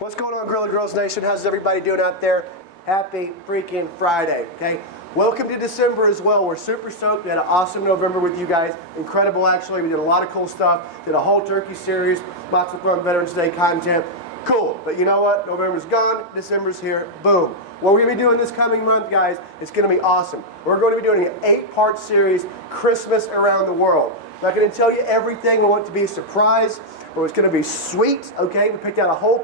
What's going on, Grilla Girls Nation? How's everybody doing out there? Happy freaking Friday, okay? Welcome to December as well. We're super stoked. We had an awesome November with you guys. Incredible, actually. We did a lot of cool stuff. Did a whole turkey series. Lots of fun Veterans Day content. Cool. But you know what? November's gone. December's here. Boom. What we're going to be doing this coming month, guys, it's going to be awesome. We're going to be doing an 8-part series, Christmas Around the World. I'm not going to tell you everything. We want it to be a surprise, but it's going to be sweet, okay? We picked out a whole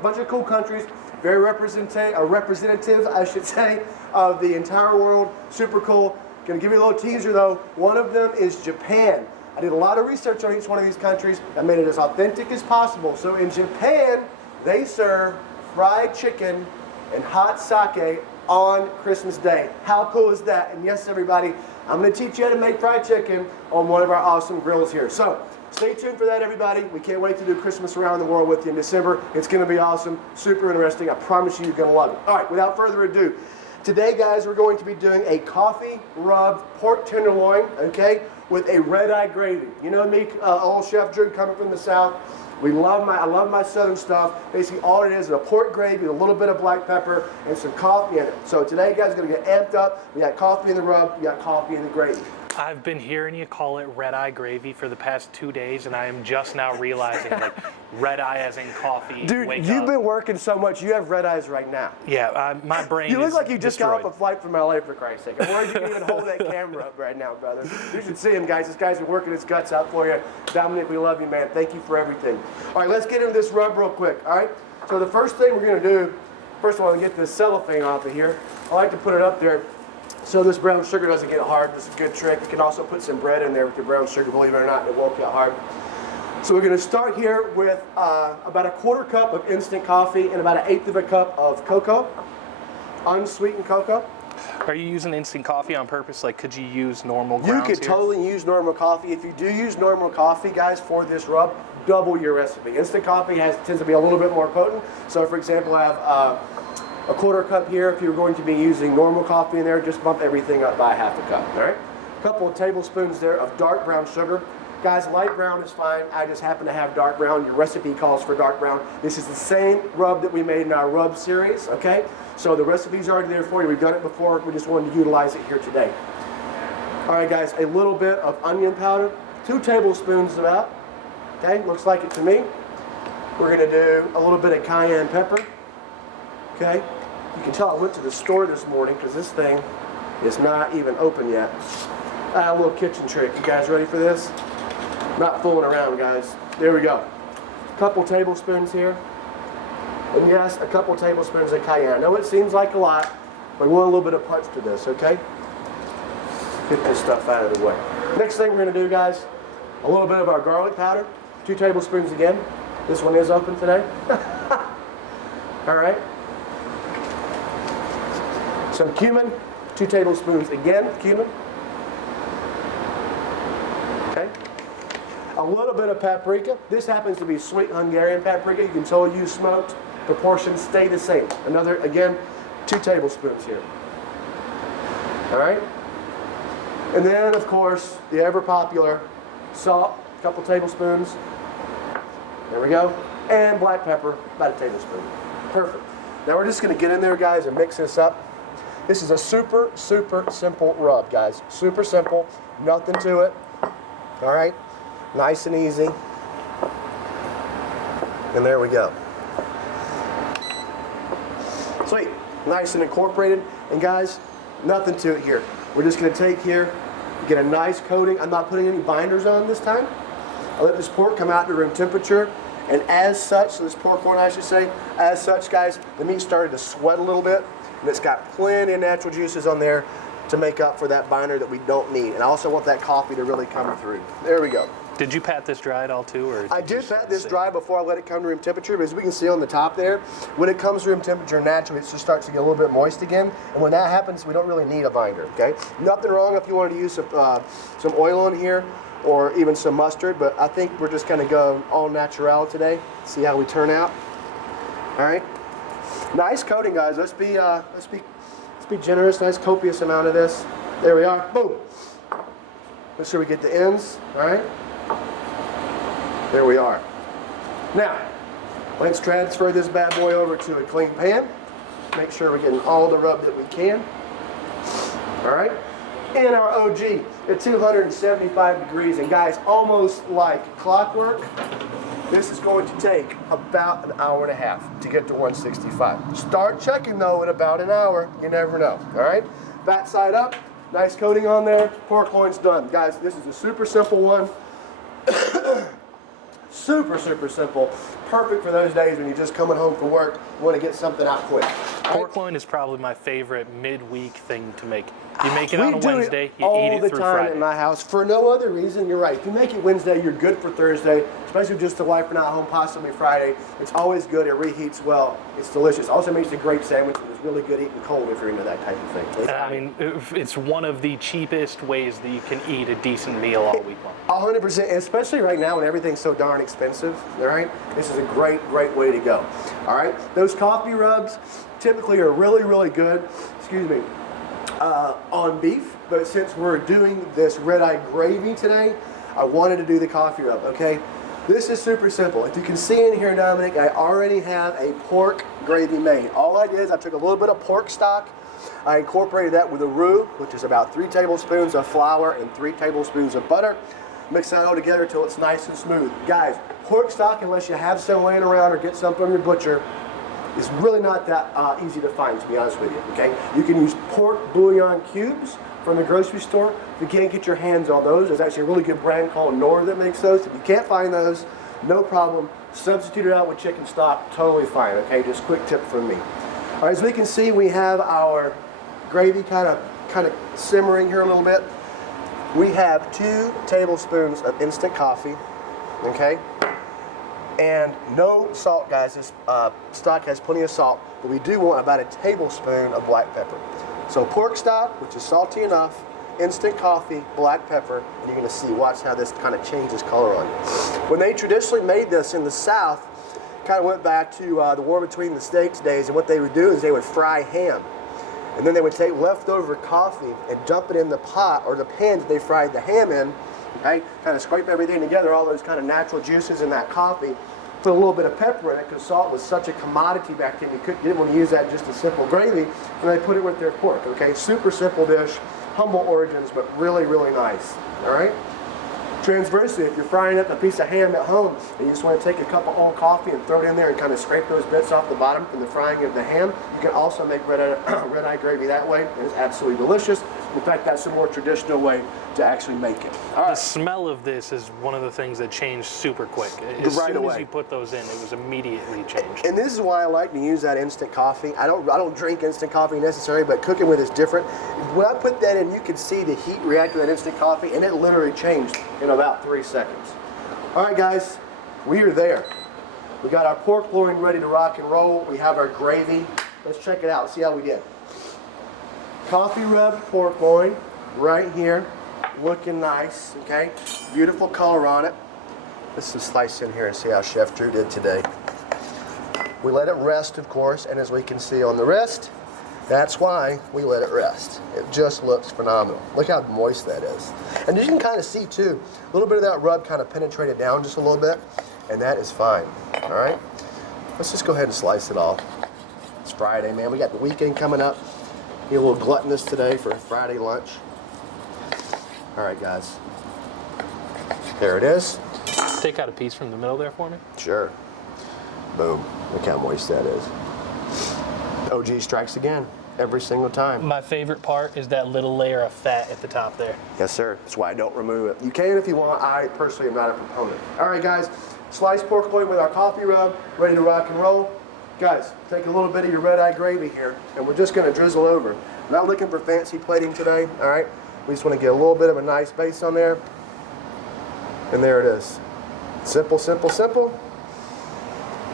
bunch of cool countries, very representative, I should say, of the entire world. Super cool. Going to give you a little teaser, though. One of them is Japan. I did a lot of research on each one of these countries. I made it as authentic as possible. So in Japan, they serve fried chicken and hot sake on Christmas Day. How cool is that? And yes, everybody, I'm going to teach you how to make fried chicken on one of our awesome grills here. So stay tuned for that, everybody. We can't wait to do Christmas Around the World with you in December. It's going to be awesome, super interesting. I promise you're going to love it. All right, without further ado, today, guys, we're going to be doing a coffee rubbed pork tenderloin, okay, with a red-eye gravy. You know me, old Chef Drew, coming from the South. I love my Southern stuff. Basically, all it is a pork gravy with a little bit of black pepper and some coffee in it. So today, guys, we're going to get amped up. We got coffee in the rub. We got coffee in the gravy. I've been hearing you call it red-eye gravy for the past 2 days, and I am just now realizing, like, red-eye as in coffee. Dude, you've been working so much, you have red eyes right now. Yeah, my brain You is look like you just destroyed. got off a flight from LA, for Christ's sake. I'm worried you can even hold that camera up right now, brother. You should see him, guys. This guy's been working his guts out for you. Dominic, we love you, man. Thank you for everything. All right, let's get into this rub real quick, all right? So the first thing we're going to do, first of all, to get this cellophane off of here, I like to put it up there so this brown sugar doesn't get hard. This is a good trick. You can also put some bread in there with your brown sugar, believe it or not, it won't get hard. So we're going to start here with about a 1/4 cup of instant coffee and about 1/8 of a cup of cocoa, unsweetened cocoa. Are you using instant coffee on purpose? Like, could you use normal grounds You could totally use normal coffee. If you do use normal coffee, guys, for this rub, double your recipe. Instant coffee tends to be a little bit more potent. So, for example, I have a 1/4 cup here. If you're going to be using normal coffee in there, just bump everything up by 1/2 cup, all right? A couple of tablespoons there of dark brown sugar. Guys, light brown is fine. I just happen to have dark brown. Your recipe calls for dark brown. This is the same rub that we made in our rub series, okay? So the recipe's already there for you. We've done it before. We just wanted to utilize it here today. All right, guys, a little bit of onion powder, 2 tablespoons about, okay? Looks like it to me. We're going to do a little bit of cayenne pepper, okay? You can tell I went to the store this morning because this thing is not even open yet. A little kitchen trick. You guys ready for this? Not fooling around, guys. There we go. A couple tablespoons here. And yes, a couple tablespoons of cayenne. I know it seems like a lot, but we want a little bit of punch to this, okay? Get this stuff out of the way. Next thing we're going to do, guys, a little bit of our garlic powder. 2 tablespoons again. This one is open today. All right. Some cumin. 2 tablespoons again, cumin. Okay. A little bit of paprika. This happens to be sweet Hungarian paprika. You can totally use smoked. Proportions stay the same. Another, again, 2 tablespoons here. All right. And then, of course, the ever popular salt, a couple tablespoons. There we go. And black pepper, about 1 tablespoon. Perfect. Now we're just going to get in there, guys, and mix this up. This is a super, super simple rub, guys. Super simple. Nothing to it. All right. Nice and easy. And there we go. Sweet. Nice and incorporated. And guys, nothing to it here. We're just going to take here, get a nice coating. I'm not putting any binders on this time. I let this pork come out to room temperature. And as such, so this pork loin, I should say, as such, guys, the meat started to sweat a little bit. And it's got plenty of natural juices on there to make up for that binder that we don't need. And I also want that coffee to really come through. There we go. Did you pat this dry at all too? Or I did pat this dry before I let it come to room temperature, but as we can see on the top there, when it comes to room temperature naturally, it just starts to get a little bit moist again. And when that happens, we don't really need a binder, okay? Nothing wrong if you wanted to use some oil in here or even some mustard, but I think we're just gonna go all natural today, see how we turn out. All right? Nice coating, guys. Let's be generous. Nice copious amount of this. There we are. Boom. Make sure we get the ends. All right. There we are. Now, Let's transfer this bad boy over to a clean pan. Make sure we're getting all the rub that we can. All right. And our OG at 275 degrees. And guys, almost like clockwork, this is going to take about an hour and a half to get to 165. Start checking though in about an hour. You never know. All right. Fat side up. Nice coating on there. Pork loin's done. Guys, this is a super simple one. Super simple. Perfect for those days when you're just coming home from work, you want to get something out quick. Pork loin is probably my favorite midweek thing to make. You make it on a Wednesday, you eat it through Friday. All the time in my house for no other reason. You're right. If you make it Wednesday, you're good for Thursday, especially if just the wife are not home, possibly Friday. It's always good. It reheats well. It's delicious. Also makes a great sandwich, and it's really good eating cold if you're into that type of thing. I mean, it's one of the cheapest ways that you can eat a decent meal all week long. 100%, especially right now when everything's so darn expensive. All right, this is a great way to go. All right, those coffee rubs typically are really good. Excuse me. On beef, but since we're doing this red-eye gravy today, I wanted to do the coffee rub, okay? This is super simple. If you can see in here, Dominic, I already have a pork gravy made. All I did is I took a little bit of pork stock, I incorporated that with a roux, which is about 3 tablespoons of flour and 3 tablespoons of butter. Mix that all together until it's nice and smooth. Guys, pork stock, unless you have some laying around or get some from your butcher, it's really not that easy to find, to be honest with you, okay? You can use pork bouillon cubes from the grocery store. If you can't get your hands on those, there's actually a really good brand called Knorr that makes those. If you can't find those, no problem. Substitute it out with chicken stock, totally fine, okay? Just quick tip from me. All right, as we can see, we have our gravy kind of simmering here a little bit. We have 2 tablespoons of instant coffee, okay? And no salt, guys. This stock has plenty of salt, but we do want about a tablespoon of black pepper. So pork stock, which is salty enough, instant coffee, black pepper, and you're gonna see, watch how this kind of changes color on you. When they traditionally made this in the South, kind of went back to the war between the states days, and what they would do is they would fry ham. And then they would take leftover coffee and dump it in the pot or the pan that they fried the ham in, right? Kind of scrape everything together, all those kind of natural juices in that coffee. Put a little bit of pepper in it because salt was such a commodity back then. You didn't want to use that in just a simple gravy, and they put it with their pork, okay? Super simple dish, humble origins, but really nice, all right? Transversely, if you're frying up a piece of ham at home and you just want to take a cup of old coffee and throw it in there and kind of scrape those bits off the bottom from the frying of the ham, you can also make red-eye gravy that way. It is absolutely delicious. In fact, that's a more traditional way to actually make it. All right. The smell of this is one of the things that changed super quick. As soon as you put those in, it was immediately changed. And this is why I like to use that instant coffee. I don't drink instant coffee necessarily, but cooking with it's different. When I put that in, you can see the heat react to that instant coffee, and it literally changed in about 3 seconds. All right, guys, we are there. We got our pork loin ready to rock and roll. We have our gravy. Let's check it out. See how we did. Coffee rubbed pork loin right here, looking nice, okay? Beautiful color on it. Let's just slice in here and see how Chef Drew did today. We let it rest, of course, and as we can see on the wrist, that's why we let it rest. It just looks phenomenal. Look how moist that is. And you can kind of see too, a little bit of that rub kind of penetrated down just a little bit, and that is fine, all right? Let's just go ahead and slice it off. It's Friday, man. We got the weekend coming up. Be a little gluttonous today for a Friday lunch. All right, guys. There it is. Take out a piece from the middle there for me. Sure. Boom. Look how moist that is. OG strikes again every single time. My favorite part is that little layer of fat at the top there. Yes, sir. That's why I don't remove it. You can if you want. I personally am not a proponent. All right, guys. Sliced pork loin with our coffee rub, ready to rock and roll. Guys, take a little bit of your red-eye gravy here, and we're just going to drizzle over. Not looking for fancy plating today, all right? We just want to get a little bit of a nice base on there. And there it is. Simple, simple, simple.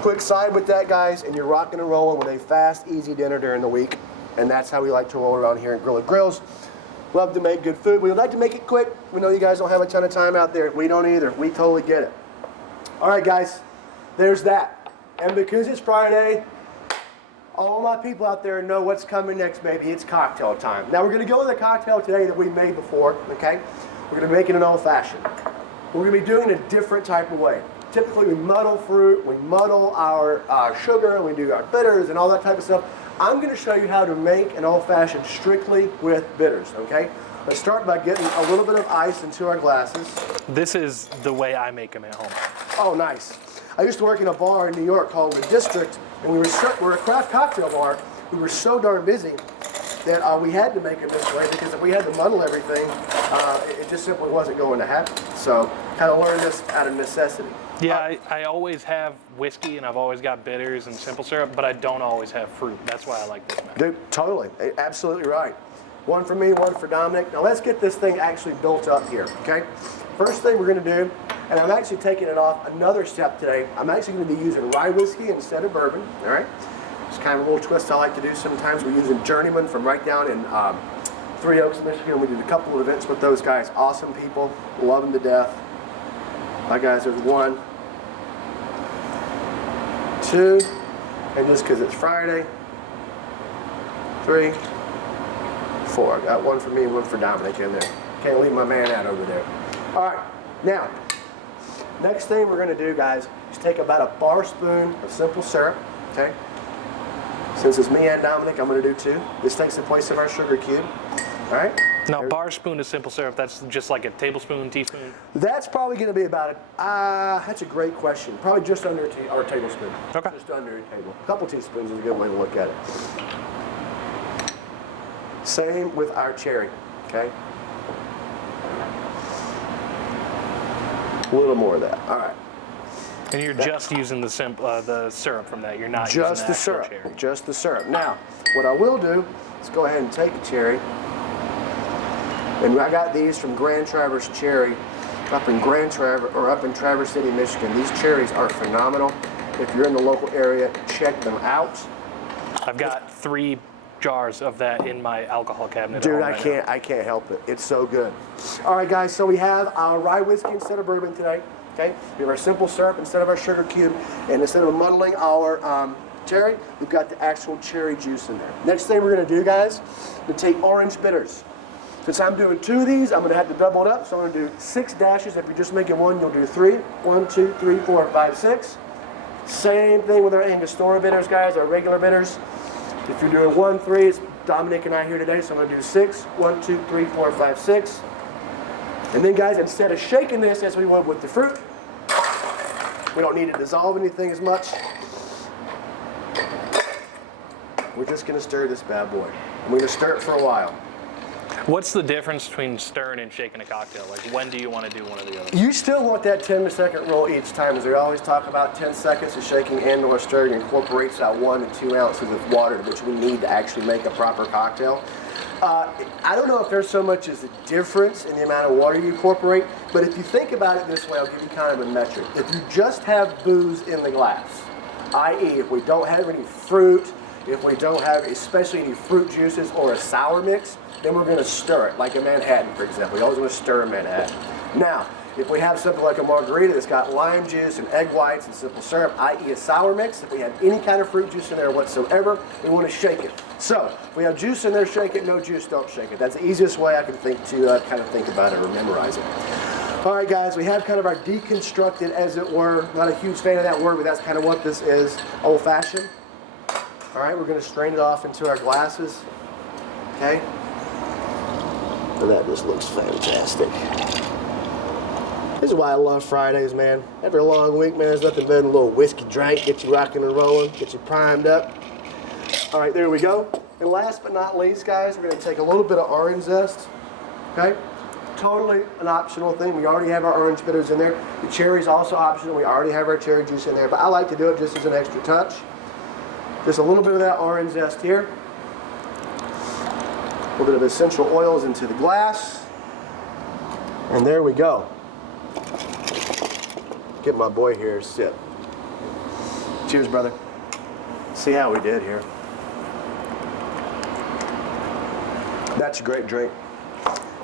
Quick side with that, guys, and you're rocking and rolling with a fast, easy dinner during the week. And that's how we like to roll around here at Grilla Grills. Love to make good food. We would like to make it quick. We know you guys don't have a ton of time out there. We don't either. We totally get it. All right, guys, there's that. And because it's Friday, all my people out there know what's coming next, baby. It's cocktail time. Now, we're going to go with a cocktail today that we made before, okay? We're going to make it an old-fashioned. We're going to be doing it a different type of way. typically we muddle fruit, we muddle our sugar, and we do our bitters and all that type of stuff. I'm going to show you how to make an old-fashioned strictly with bitters, okay? Let's start by getting a little bit of ice into our glasses. This is the way I make them at home. Oh, nice. I used to work in a bar in New York called The District, and we're a craft cocktail bar. We were so darn busy that we had to make it this way, because if we had to muddle everything, it just simply wasn't going to happen. So kind of learned this out of necessity. Yeah, I always have whiskey, and I've always got bitters and simple syrup, but I don't always have fruit. That's why I like this method. Dude, totally. Absolutely right. One for me, one for Dominic. Now let's get this thing actually built up here, okay? First thing we're going to do, and I'm actually taking it off another step today, I'm actually going to be using rye whiskey instead of bourbon, all right? It's kind of a little twist I like to do sometimes. We're using Journeyman from right down in Three Oaks, Michigan. We did a couple of events with those guys. Awesome people. Love them to death. All right, guys, there's 1, 2, and just because it's Friday, 3, 4. I got one for me and one for Dominic in there. Can't leave my man out over there. All right, now, next thing we're going to do, guys, is take about a bar spoon of simple syrup, okay? Since it's me and Dominic, I'm going to do 2. This takes the place of our sugar cube, all right? Now, bar spoon of simple syrup, that's just like a tablespoon, teaspoon? That's probably going to be about that's a great question. Probably just under a tablespoon. Okay. Just under a table. A couple teaspoons is a good way to look at it. Same with our cherry, okay? A little more of that, all right. And you're just using the syrup from that. You're not Just using the syrup, cherry. just the syrup. Now, what I will do is go ahead and take a cherry. And I got these from Grand Traverse Cherry up in Traverse City, Michigan. These cherries are phenomenal. If you're in the local area, check them out. I've got 3 jars of that in my alcohol cabinet. Dude, I can't help it. It's so good. All right, guys, so we have our rye whiskey instead of bourbon today. Okay, we have our simple syrup instead of our sugar cube, and instead of muddling our cherry, we've got the actual cherry juice in there. Next thing we're going to do, guys, is take orange bitters. Since I'm doing 2 of these, I'm going to have to double it up, so I'm going to do 6 dashes. If you're just making 1, you'll do 3. 1, 2, 3, 4, 5, 6. Same thing with our Angostura bitters, guys, our regular bitters. If you're doing 1, 3, it's Dominic and I here today, so I'm going to do 6. 1, 2, 3, 4, 5, 6. And then, guys, instead of shaking this as we would with the fruit, we don't need to dissolve anything as much. We're just going to stir this bad boy. And we're going to stir it for a while. What's the difference between stirring and shaking a cocktail? Like, when do you want to do one or the other? You still want that 10-second rule each time, as we always talk about. 10 seconds of shaking and or stirring incorporates that 1 to 2 ounces of water, which we need to actually make a proper cocktail. I don't know if there's so much as a difference in the amount of water you incorporate, but if you think about it this way, I'll give you kind of a metric. If you just have booze in the glass, i.e. if we don't have any fruit, if we don't have especially any fruit juices or a sour mix, then we're going to stir it, like a Manhattan, for example. You always want to stir a Manhattan. Now, if we have something like a margarita that's got lime juice and egg whites and simple syrup, i.e. a sour mix, if we have any kind of fruit juice in there whatsoever, we want to shake it. So, if we have juice in there, shake it. No juice, don't shake it. That's the easiest way I can think to kind of think about it or memorize it. All right, guys, we have kind of our deconstructed, as it were. Not a huge fan of that word, but that's kind of what this is, old-fashioned. All right, we're going to strain it off into our glasses. Okay? And that just looks fantastic. This is why I love Fridays, man. After a long week, man, there's nothing better than a little whiskey drink, get you rocking and rolling, get you primed up. All right, there we go. And last but not least, guys, we're going to take a little bit of orange zest. Okay? Totally an optional thing. We already have our orange bitters in there. The cherry's also optional. We already have our cherry juice in there, but I like to do it just as an extra touch. Just a little bit of that orange zest here. A little bit of essential oils into the glass. And there we go. Get my boy here to sip. Cheers, brother. See how we did here. That's a great drink.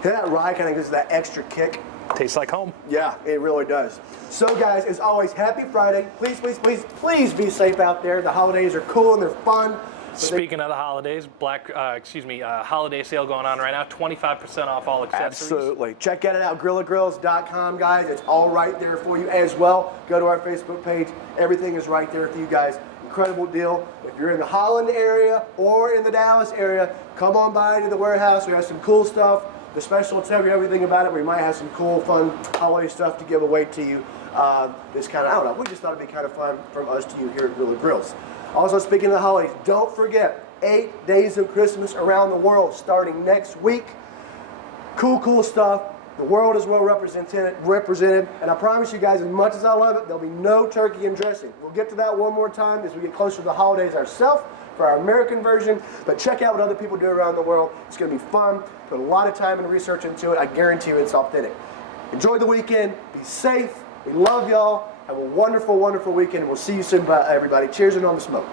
That rye kind of gives that extra kick. Tastes like home. Yeah, it really does. So guys, as always, happy Friday. Please, please, please, please be safe out there. The holidays are cool and they're fun. Speaking of the holidays, holiday sale going on right now. 25% off all accessories. Absolutely. Check it out, GrillaGrills.com, guys. It's all right there for you as well. Go to our Facebook page. Everything is right there for you guys. Incredible deal. If you're in the Holland area or in the Dallas area, come on by to the warehouse. We have some cool stuff. The special will tell you everything about it. We might have some cool, fun holiday stuff to give away to you. This kind of, I don't know, we just thought it'd be kind of fun from us to you here at Grilla Grills. Also, speaking of the holidays, don't forget 8 days of Christmas around the world starting next week. Cool stuff. The world is well represented, and I promise you guys, as much as I love it, there'll be no turkey and dressing. We'll get to that one more time as we get closer to the holidays ourselves for our American version, but check out what other people do around the world. It's going to be fun. Put a lot of time and research into it. I guarantee you it's authentic. Enjoy the weekend. Be safe. We love y'all. Have a wonderful, wonderful weekend. We'll see you soon, everybody. Cheers and on the smoke.